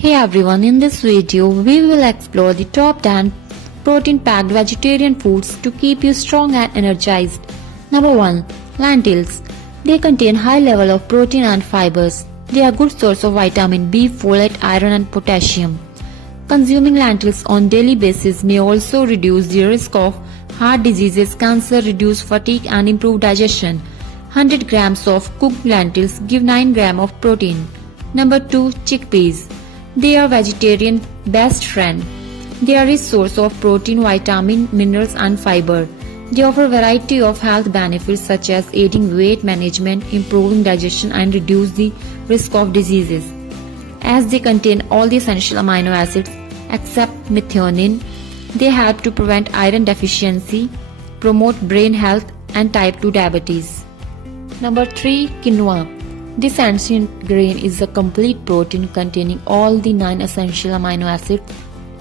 Hey everyone, in this video we will explore the top 10 protein-packed vegetarian foods to keep you strong and energized. Number 1. Lentils. They contain high level of protein and fibers. They are good source of vitamin B, folate, iron and potassium. Consuming lentils on daily basis may also reduce the risk of heart diseases, cancer, reduce fatigue and improve digestion. 100 grams of cooked lentils give 9 grams of protein. Number 2. Chickpeas. They are vegetarian best friend. They are a source of protein, vitamin, minerals and fiber. They offer variety of health benefits such as aiding weight management, improving digestion and reduce the risk of diseases. As they contain all the essential amino acids except methionine, they help to prevent iron deficiency, promote brain health and type 2 diabetes. Number 3. Quinoa. This ancient grain is a complete protein containing all the 9 essential amino acids.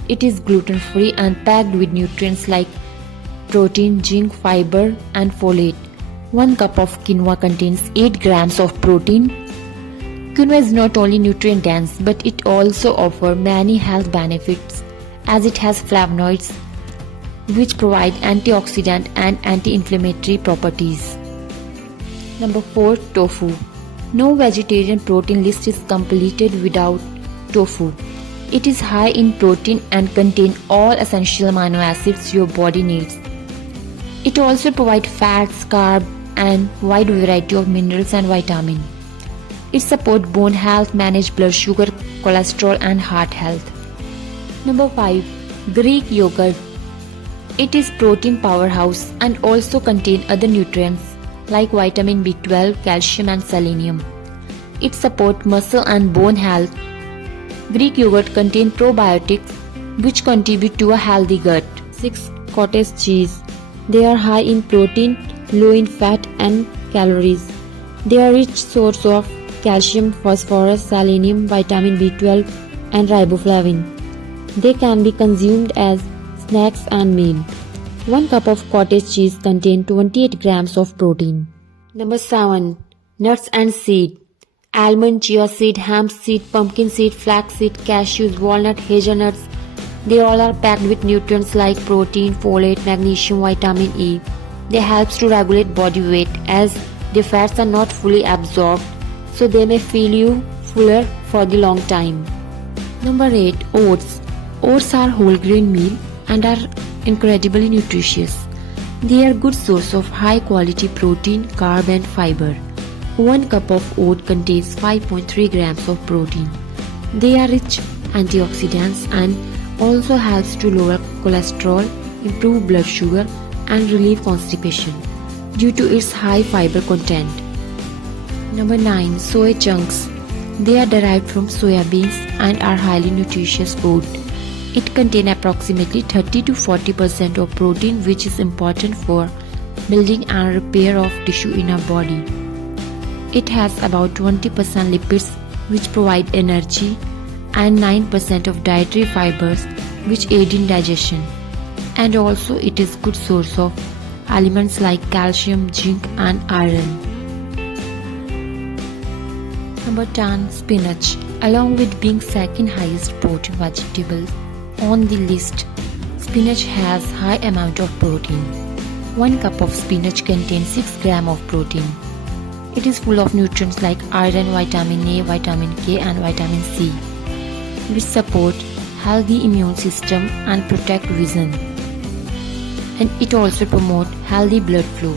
It is gluten-free and packed with nutrients like protein, zinc, fiber and folate. 1 cup of quinoa contains 8 grams of protein. Quinoa is not only nutrient dense but it also offers many health benefits as it has flavonoids which provide antioxidant and anti-inflammatory properties. Number 4. Tofu. No vegetarian protein list is completed without tofu. It is high in protein and contains all essential amino acids your body needs. It also provides fats, carbs and wide variety of minerals and vitamins. It supports bone health, manage blood sugar, cholesterol and heart health. Number 5. Greek yogurt. It is protein powerhouse and also contains other nutrients like vitamin B12, calcium and selenium. It supports muscle and bone health. Greek yogurt contains probiotics which contribute to a healthy gut. 6. Cottage cheese. They are high in protein, low in fat and calories. They are rich source of calcium, phosphorus, selenium, vitamin B12 and riboflavin. They can be consumed as snacks and meal. 1 cup of cottage cheese contains 28 grams of protein. Number 7. Nuts and seed. Almond, chia seed, hemp seed, pumpkin seed, flax seed, cashews, walnut, hazelnuts. They all are packed with nutrients like protein, folate, magnesium, vitamin E. They help to regulate body weight as the fats are not fully absorbed, so they may feel you fuller for the long time. Number 8. Oats. Oats are whole grain meal and are incredibly nutritious. They are good source of high quality protein, carb and fiber. 1 cup of oat contains 5.3 grams of protein. They are rich antioxidants and also helps to lower cholesterol, improve blood sugar and relieve constipation due to its high fiber content. Number 9. Soy chunks. They are derived from soya beans and are highly nutritious food. It contains approximately 30 to 40% of protein which is important for building and repair of tissue in our body. It has about 20% lipids which provide energy and 9% of dietary fibers which aid in digestion. And also it is good source of elements like calcium, zinc and iron. Number 10. Spinach. Along with being second highest protein vegetable on the list, spinach has high amount of protein. 1 cup of spinach contains 6 grams of protein. It is full of nutrients like iron, vitamin A, vitamin K and vitamin C, which support healthy immune system and protect vision. And it also promotes healthy blood flow.